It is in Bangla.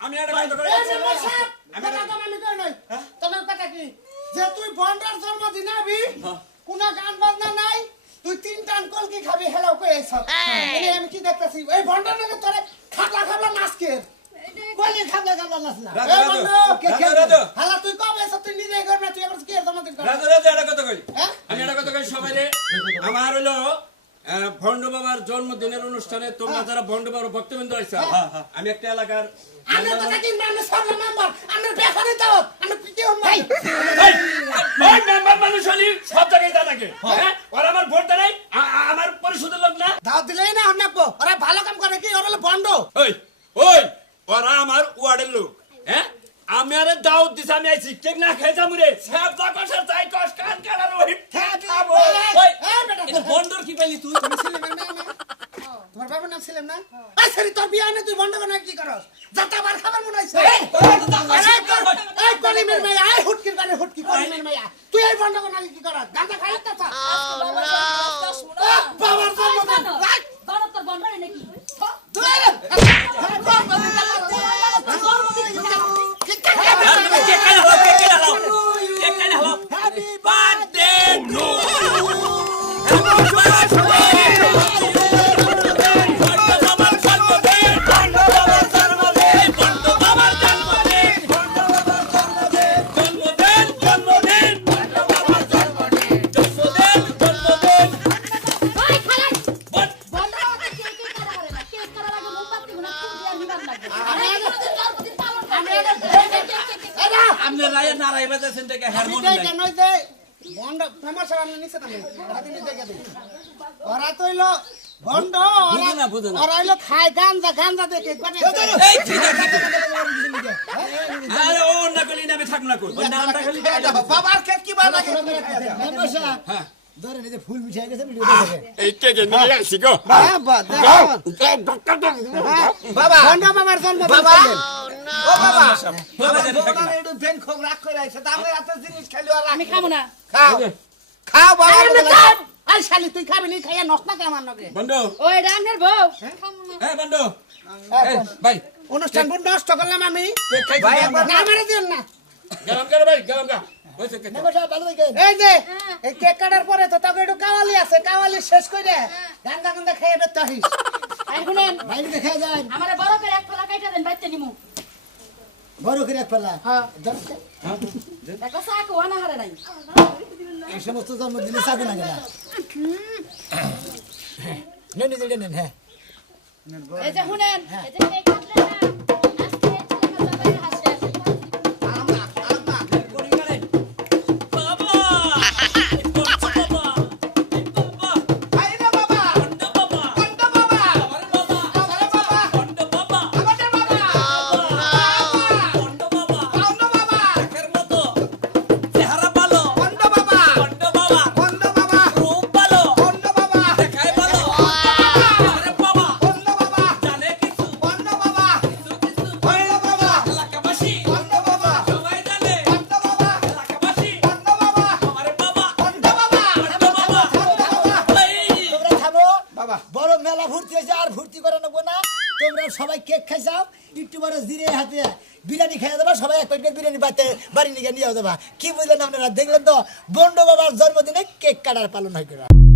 আমি একটা কথা কই তোমার কথা কি যে তুই বন্ডার জন্মদিন আবি কোন গান বাজনা নাই তুই 3 টান কলকি খাবি হেলাও কইছ এনে আমি কি দেখতাছি এই বন্ডার নাকি তোরে খাবলা খাবলা নাচকে কলকি খাবলা খাবলা নাচলা এই বন্ডা কে কে হালা তুই কবে এসে তুই নিজে করবে তুই আবার কি জন্মদিন কর রাজা একটা কথা কই আমি একটা কথা কই সবাইরে আমার হলো ভন্ড বাবার জন্মদিনের অনুষ্ঠানে তোমরা যারা ভন্ড বাবার ভক্তবৃন্দ আইছা আমি একটা এলাকার আমি কথা কি মানে সরলা মেম্বার আমি বেখানে দাও আমি পিটি হম ভাই ওই মেম্বার মানুষ হলি সব জায়গায় দা থাকে হ্যাঁ ওরা আমার ভোট দেয় নাই আমার পরিষদের লোক না দাও দিলেই না অনেকবো ওরা ভালো কাম করে কি ওরা বন্ড ওই ওই ওরা আমার ওয়ার্ডের লোক হ্যাঁ আমি আরে দাউদ দিছ আমি আইছি কেক না খাই যামু রে সব দা কষার চাই কষ কান কালার ওই খাবো ওই এটা বন্ডর কি পাইলি তুই তোমার বাবার নাম ছিলাম না এই সরি তোর বিয়া না তুই বন্ধ করে কি করস যাতা বার খাবার মনে হইছে এই কলিমের মাইয়া এই হুটকির গানে হুটকি কলিমের মাইয়া তুই এই বন্ধ করে কি করস গাঁজা খাইছ তা বাবার জন্মদিন বড় তোর বন্ধ নাকি Happy birthday to আমনে রায় নারাই বাজাছেন থেকে হারমোনিয়াম কেন দে বন্ড ফেমাস আর নিছে তুমি হাতে নিতে গেছে ওরা তইলো বন্ড ওরা হইলো খায় গাঞ্জা গাঞ্জা দেখে কোনে এই ঠিক আছে আরে ও না কলি না থাক না কই নামটা খালি বাবার ক্ষেত কি বানা হ্যাঁ ধরে এই যে ফুল মিঠাই গেছে ভিডিও দেখে এই কেকে নিয়ে আসি গো বাবা বাবা বন্ড বাবার জন্ম বাবা ও বাবা বাবা একটু বেন খোক রাখ কই রাখছে তাহলে এত জিনিস খাইলো আর আমি খাবো না খাও খাও বাবা আই শালি তুই খাবি নি খাইয়া নষ্ট না কেমন নগে বন্ধু ওই রামের বউ খাবো না এই বন্ধু ভাই অনুষ্ঠান বন্ধ নষ্ট করলাম আমি ভাই না আমারে দেন না গরম কর ভাই গরম কর ওই থেকে এই যে এই কেক কাটার পরে তো তোকে একটু কাওয়ালি আছে কাওয়ালি শেষ করে গান্দা গান্দা খেয়ে বের হইস আর শুনেন বাইরে দেখা যায় আমারে বড় করে এক ফলা কাইটা দেন বাইতে নিমু বড় করে এক পাল্লা হ্যাঁ ধরতে দেখো সাকো আনা হারে নাই এই সমস্ত জন্মদিনে চাবি না গেলা নেন নিজে নেন হ্যাঁ এই যে শুনেন এই যে কেক কাটলে না আজকে ছেলে সবাই হাসে হাসে বড় মেলা ভর্তি হয়েছে আর ভর্তি করে নেবো না তোমরা সবাই কেক খাইছাও একটু বড় জিরে হাতে বিরিয়ানি খাইয়ে দেবা সবাই এক প্লেট বিরিয়ানি বাড়ি নিয়ে নিয়ে যাবা কি বুঝলেন আপনারা দেখলেন তো বন্ড বাবার জন্মদিনে কেক কাটার পালন হয়